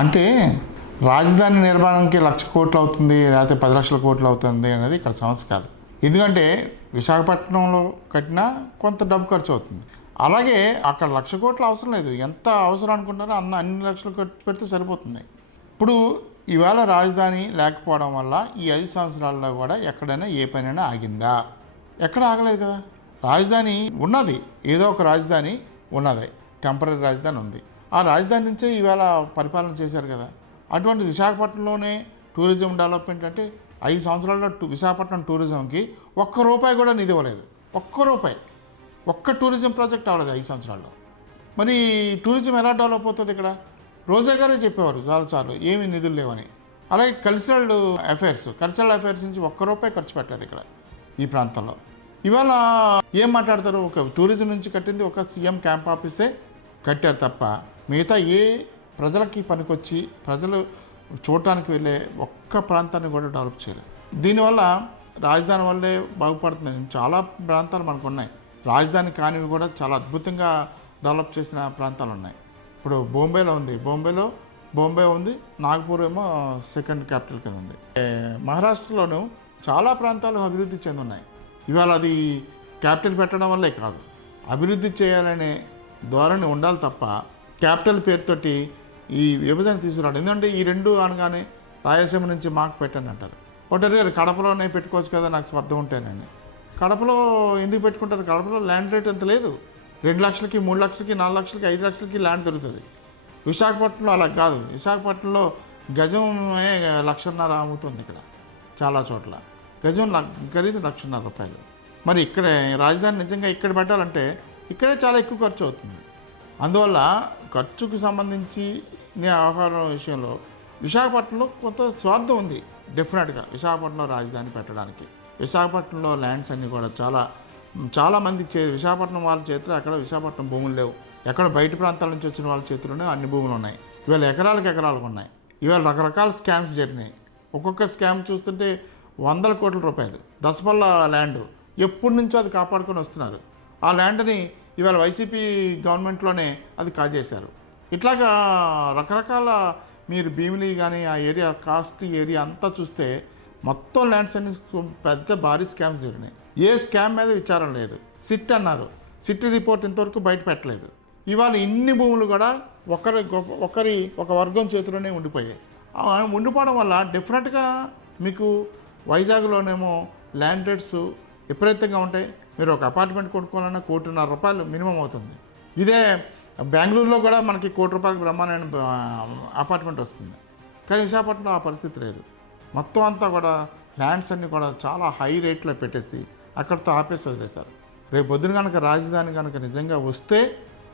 అంటే రాజధాని నిర్మాణానికి 1,00,000 కోట్లు అవుతుంది లేకపోతే 10 లక్షల కోట్లు అవుతుంది అనేది ఇక్కడ సమస్య కాదు. ఎందుకంటే విశాఖపట్నంలో కట్టినా కొంత డబ్బు ఖర్చు అవుతుంది. అలాగే అక్కడ 1,00,000 కోట్లు అవసరం లేదు. ఎంత అవసరం అనుకుంటారో అన్ని లక్షలు ఖర్చు పెడితే సరిపోతుంది. ఇప్పుడు ఇవాళ రాజధాని లేకపోవడం వల్ల ఈ 5 సంవత్సరాల్లో కూడా ఎక్కడైనా ఏ పనైనా ఆగిందా? ఎక్కడ ఆగలేదు కదా. రాజధాని ఉన్నది, ఏదో ఒక రాజధాని ఉన్నది, టెంపరీ రాజధాని ఉంది. ఆ రాజధాని నుంచే ఇవాళ పరిపాలన చేశారు కదా. అటువంటి విశాఖపట్నంలోనే టూరిజం డెవలప్మెంట్ అంటే 5 సంవత్సరాల్లో విశాఖపట్నం టూరిజంకి ₹1 కూడా నిధి ఇవ్వలేదు. ఒక్క టూరిజం ప్రాజెక్ట్ అవ్వలేదు 5 సంవత్సరాల్లో. మరి టూరిజం ఎలా డెవలప్ అవుతుంది? ఇక్కడ రోజా గారే చెప్పేవారు చాలాసార్లు ఏమీ నిధులు లేవని. అలాగే కల్చరల్ అఫైర్స్ నుంచి ₹1 ఖర్చు పెట్టలేదు ఇక్కడ ఈ ప్రాంతంలో. ఇవాళ ఏం మాట్లాడతారు? ఒక టూరిజం నుంచి కట్టింది ఒక సీఎం క్యాంప్ ఆఫీసే కట్టారు తప్ప మిగతా ఏ ప్రజలకి పనికొచ్చి ప్రజలు చూడటానికి వెళ్ళే ఒక్క ప్రాంతాన్ని కూడా డెవలప్ చేయలేదు. దీనివల్ల రాజధాని వల్లే బాగుపడుతుంది. చాలా ప్రాంతాలు మనకు ఉన్నాయి, రాజధాని కానివి కూడా చాలా అద్భుతంగా డెవలప్ చేసిన ప్రాంతాలు ఉన్నాయి. ఇప్పుడు బాంబే ఉంది, నాగపూర్ ఏమో సెకండ్ క్యాపిటల్ కింద ఉంది. మహారాష్ట్రలోనూ చాలా ప్రాంతాలు అభివృద్ధి చెందున్నాయి. ఇవాళ అది క్యాపిటల్ పెట్టడం వల్లే కాదు, అభివృద్ధి చేయాలనే ధోరణి ఉండాలి తప్ప క్యాపిటల్ పేరుతోటి ఈ విభజన తీసుకురావడం. ఎందుకంటే ఈ రెండు అనగానే రాయలసీమ నుంచి మాకు పెట్టండి అంటారు. ఒకటి కడపలోనే పెట్టుకోవచ్చు కదా నాకు స్వార్థం ఉంటేనండి. కడపలో ఎందుకు పెట్టుకుంటారు? కడపలో ల్యాండ్ రేట్ అంత లేదు. 2 లక్షలకి 3 లక్షలకి 4 లక్షలకి 5 లక్షలకి ల్యాండ్ దొరుకుతుంది. విశాఖపట్నంలో అలా కాదు. విశాఖపట్నంలో గజమే ₹1,50,000 అమ్ముతుంది. ఇక్కడ చాలా చోట్ల గజం ఖరీదు ₹1,50,000. మరి ఇక్కడ రాజధాని నిజంగా ఇక్కడ పెట్టాలంటే ఇక్కడే చాలా ఎక్కువ ఖర్చు అవుతుంది. అందువల్ల ఖర్చుకు సంబంధించి వ్యవహారం విషయంలో విశాఖపట్నంలో కొంత స్వార్థం ఉంది డెఫినెట్గా. విశాఖపట్నంలో రాజధాని పెట్టడానికి విశాఖపట్నంలో ల్యాండ్స్ అన్నీ కూడా చాలామంది విశాఖపట్నం వాళ్ళ చేతిలో అక్కడ విశాఖపట్నం భూములు లేవు. ఎక్కడ బయట ప్రాంతాల నుంచి వచ్చిన వాళ్ళ చేతిలోనే అన్ని భూములు ఉన్నాయి. ఇవాళ ఎకరాలకు ఉన్నాయి. ఇవాళ రకరకాల స్కామ్స్ జరిగినాయి. ఒక్కొక్క స్కామ్ చూస్తుంటే ₹100 కోట్ల దసపల్ల ల్యాండ్ ఎప్పటి నుంచో అది కాపాడుకొని వస్తున్నారు. ఆ ల్యాండ్ని ఇవాళ వైసీపీ గవర్నమెంట్లోనే అది కాజేశారు. ఇట్లాగా రకరకాల మీరు భీమిలి కానీ ఆ ఏరియా కాస్ట్ ఏరియా అంతా చూస్తే మొత్తం ల్యాండ్స్ అన్ని పెద్ద భారీ స్కామ్స్ జరిగినాయి. ఏ స్కామ్ మీద విచారం లేదు. సిట్ అన్నారు, సిట్ రిపోర్ట్ ఇంతవరకు బయట పెట్టలేదు. ఇవాళ ఇన్ని భూములు కూడా ఒక వర్గం చేతిలోనే ఉండిపోయాయి. ఉండిపోవడం వల్ల డెఫినెట్గా మీకు వైజాగ్లోనేమో ల్యాండ్ రేట్స్ విపరీతంగా ఉంటాయి. మీరు ఒక అపార్ట్మెంట్ కొనుక్కోవాలన్నా ₹1,50,000 మినిమం అవుతుంది. ఇదే బెంగళూరులో కూడా మనకి ₹1,00,00,000 బ్రహ్మాండ అపార్ట్మెంట్ వస్తుంది. కానీ విశాఖపట్నంలో ఆ పరిస్థితి లేదు. మొత్తం అంతా కూడా ల్యాండ్స్ అన్నీ కూడా చాలా హై రేట్లో పెట్టేసి అక్కడితో ఆపేసి వదిలేశారు. రేపు పొద్దున కనుక రాజధాని కనుక నిజంగా వస్తే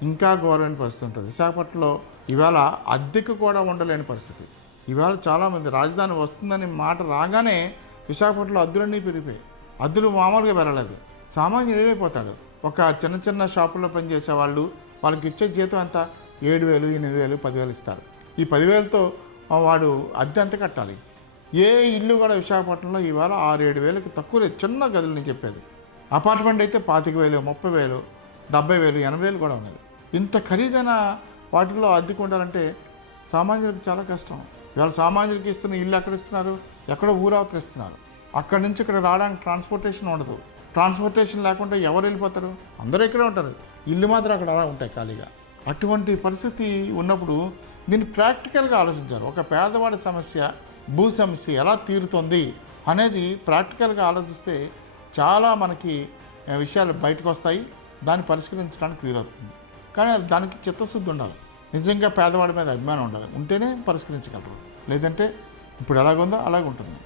ఇంకా ఘోరమైన పరిస్థితి ఉంటుంది. విశాఖపట్నంలో ఇవాళ అద్దెకు కూడా ఉండలేని పరిస్థితి. ఇవాళ చాలామంది రాజధాని వస్తుందని మాట రాగానే విశాఖపట్నంలో అద్దులన్నీ పెరిగిపోయాయి. అద్దులు మామూలుగా పెరగలేదు. సామాన్యుడు ఏమైపోతాడు? ఒక చిన్న షాపుల్లో పనిచేసే వాళ్ళకి ఇచ్చే జీతం ఎంత? 7,000, 8,000, 10,000 ఇస్తారు. ఈ 10,000తో వాడు అద్దె ఎంత కట్టాలి? ఏ ఇల్లు కూడా విశాఖపట్నంలో ఇవాళ 6-7 తక్కువ లేదు. చిన్న గదులు నేను చెప్పేది. అపార్ట్మెంట్ అయితే 25,000, 30,000, 70,000, 80,000 కూడా ఉన్నది. ఇంత ఖరీదైన వాటిల్లో అద్దెకు ఉండాలంటే సామాన్యులకు చాలా కష్టం. ఇవాళ సామాన్యులకి ఇస్తున్న ఇల్లు ఎక్కడ ఇస్తున్నారు? ఎక్కడో ఊరవతలు ఇస్తున్నారు. అక్కడి నుంచి ఇక్కడ రావడానికి ట్రాన్స్పోర్టేషన్ ఉండదు. ట్రాన్స్పోర్టేషన్ లేకుండా ఎవరు వెళ్ళిపోతారు? అందరూ ఇక్కడే ఉంటారు. ఇల్లు మాత్రం అక్కడ అలా ఉంటాయి ఖాళీగా. అటువంటి పరిస్థితి ఉన్నప్పుడు దీన్ని ప్రాక్టికల్గా ఆలోచించారు. ఒక పేదవాడి సమస్య, భూ సమస్య ఎలా తీరుతుంది అనేది ప్రాక్టికల్గా ఆలోచిస్తే చాలా మనకి విషయాలు బయటకు వస్తాయి. దాన్ని పరిష్కరించడానికి వీలవుతుంది. కానీ దానికి చిత్తశుద్ధి ఉండాలి. నిజంగా పేదవాడి మీద అభిమానం ఉండాలి. ఉంటేనే పరిష్కరించగలరు. లేదంటే ఇప్పుడు ఎలాగుందో అలాగే ఉంటుంది.